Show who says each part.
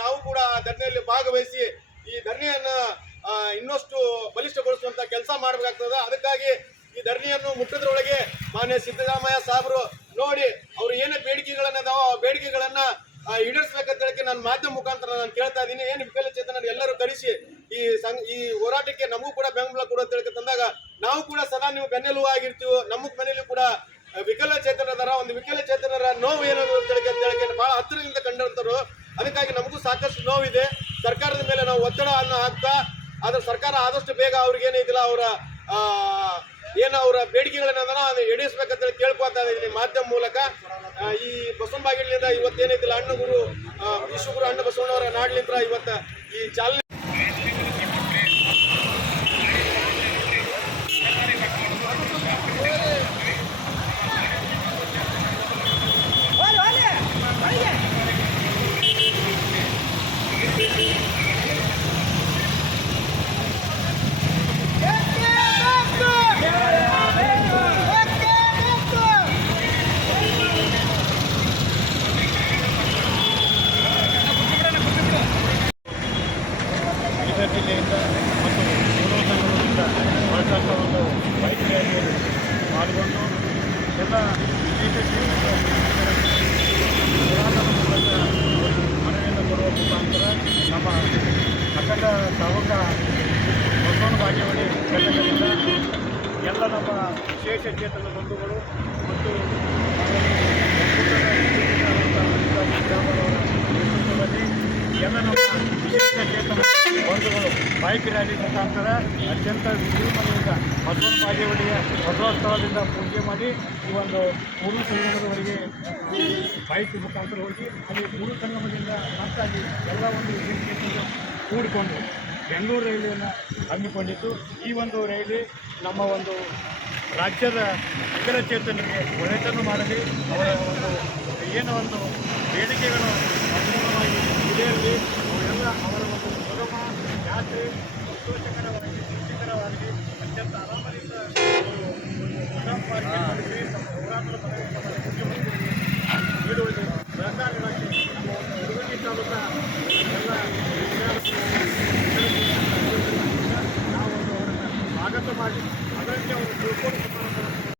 Speaker 1: ನಾವು ಕೂಡ ಧರಣಿಯಲ್ಲಿ ಭಾಗವಹಿಸಿ ಈ ಧರಣಿಯನ್ನು ಇನ್ನಷ್ಟು ಬಲಿಷ್ಠಗೊಳಿಸುವಂತ ಕೆಲಸ ಮಾಡಬೇಕಾಗ್ತದೆ. ಅದಕ್ಕಾಗಿ ಈ ಧರಣಿಯನ್ನು ಮುಟ್ಟದ್ರೊಳಗೆ ಮಾನ್ಯ ಸಿದ್ದರಾಮಯ್ಯ ಸಾಹೇಬರು ನೋಡಿ ಅವರು ಏನೇ ಬೇಡಿಕೆಗಳನ್ನ ಅದಾವ ಆ ಬೇಡಿಕೆಗಳನ್ನ ಈಡೇರಿಸಬೇಕಂತ ಹೇಳಕ್ಕೆ ನಾನು ಮಾಧ್ಯಮ ಮುಖಾಂತರ ನಾನು ಕೇಳ್ತಾ ಇದ್ದೀನಿ. ಏನು ವಿಕಲಚೇತನರು ಎಲ್ಲರೂ ಕರೆಸಿ ಈ ಸಂಘ, ಈ ಹೋರಾಟಕ್ಕೆ ನಮಗೂ ಕೂಡ ಬೆಂಬಲ ಕೊಡೋ ಅಂತ ತಂದಾಗ ನಾವು ಕೂಡ ಸದಾ ನೀವು ಬೆನ್ನೆಲುವಾಗಿರ್ತೀವಿ ನಮಗ್ ಮನೇಲಿ ಕೂಡ ವಿಕಲಚೇತನದರ ಒಂದು ವಿಕಲಚೇತನರ ನೋವು ಅಂತ ಹೇಳಿ ಬಹಳ ಹತ್ತಿರದಿಂದ ಕಂಡಂತರು ಅದಕ್ಕಾಗಿ ನಮಗೂ ಸಾಕಷ್ಟು ನೋವಿದೆ. ಸರ್ಕಾರದ ಮೇಲೆ ನಾವು ಒತ್ತಡವನ್ನು ಹಾಕ್ತಾ, ಆದ್ರೆ ಸರ್ಕಾರ ಆದಷ್ಟು ಬೇಗ ಅವ್ರಿಗೆ ಏನಿದಿಲ್ಲ ಅವರ ಏನು ಅವರ ಬೇಡಿಕೆಗಳನ್ನ ಈಡೇರಿಸ್ಬೇಕಂತ ಹೇಳಿ ಕೇಳ್ಕೊತಾ ಇದ್ದೀನಿ ಮಾಧ್ಯಮ ಮೂಲಕ. ಈ ಬಸವನ ಬಾಗಿಲಿನಿಂದ ಇವತ್ತೇನೈತಿಲ್ಲ ಅಣ್ಣಗುರು ವಿಶ್ವಗುರು ಅಣ್ಣ ಬಸವಣ್ಣವರ ನಾಡ್ಲಿಂತ್ರ ಇವತ್ತ ಈ ಚಾಲನೆ
Speaker 2: ಮತ್ತು ಪೂರ್ವ ಸಂಘದಿಂದ ಒಂದು ರ್ಯಾಲಿಯಲ್ಲಿ ಪಾಲ್ಗೊಂಡು ಎಲ್ಲ ವಿಶೇಷ ಮೂಲಕ ಮನವಿಯನ್ನು ಕೊಡುವ ಮುಖಾಂತರ ನಮ್ಮ ಅಖಂಡ ತಾಲೂಕ ಬಸವನ ಬಾಗೇವಾಡಿ ಘಟಕದಿಂದ ಎಲ್ಲ ನಮ್ಮ ವಿಶೇಷ ಕ್ಷೇತ್ರದ ಬಂಧುಗಳು ಮತ್ತು ನೇತೃತ್ವದಲ್ಲಿ ಎಲ್ಲ ನಮ್ಮ ಬಂಧುಗಳು ಬೈಕ್ ರ್ಯಾಲಿ ಮುಖಾಂತರ ಅತ್ಯಂತ ವಿಜೃಂಭಣೆಯಿಂದ ಬಸವನ ಬಾಗೇವಾಡಿಯ ಬಸವಸ್ಥಳದಿಂದ ಪೂಜೆ ಮಾಡಿ ಈ ಒಂದು ಗುರು ಸಂಗಮದವರೆಗೆ ಬೈಕ್ ಮುಖಾಂತರ ಹೋಗಿ ಅಲ್ಲಿ ಪೂರ್ವ ಸಂಗಮದಿಂದ ಮತ್ತಾಗಿ ಎಲ್ಲ ಒಂದು ವಿಶೇಷ ಕೂಡಿಕೊಂಡು ಬೆಂಗಳೂರು ರೈಲಿಯನ್ನು ಹಮ್ಮಿಕೊಂಡಿತ್ತು ಈ ಒಂದು ರೈಲಿ ನಮ್ಮ ಒಂದು ರಾಜ್ಯದ ವಿಕಲಚೇತನರಿಗೆ ಒಳ್ಳೆಯದನ್ನು ಮಾಡಲಿ, ಅವರ ಒಂದು ಏನೋ ಒಂದು ಬೇಡಿಕೆಗಳು ಅನುಗುಣವಾಗಿ ಈಡೇರಲಿ ಅವೆಲ್ಲ ಅವರ ಒಂದು ಸುಗಮ ಯಾತ್ರೆ ಸಂತೋಷಕರವಾಗಿ ಖುಷಿಕರವಾಗಿ ಅತ್ಯಂತ ಆರಾಮದಿಂದ ಮುಖ್ಯಮಂತ್ರಿಗಳಿಗೆ ನೀಡುವುದು ಸಹಕಾರ ಇಲಾಖೆ ನಮ್ಮ ಎಲ್ಲ ನಾವು ಒಂದು ಸ್ವಾಗತ ಮಾಡಿ ಅದರಂತೆ ಅವರು ತಿಳ್ಕೊಂಡು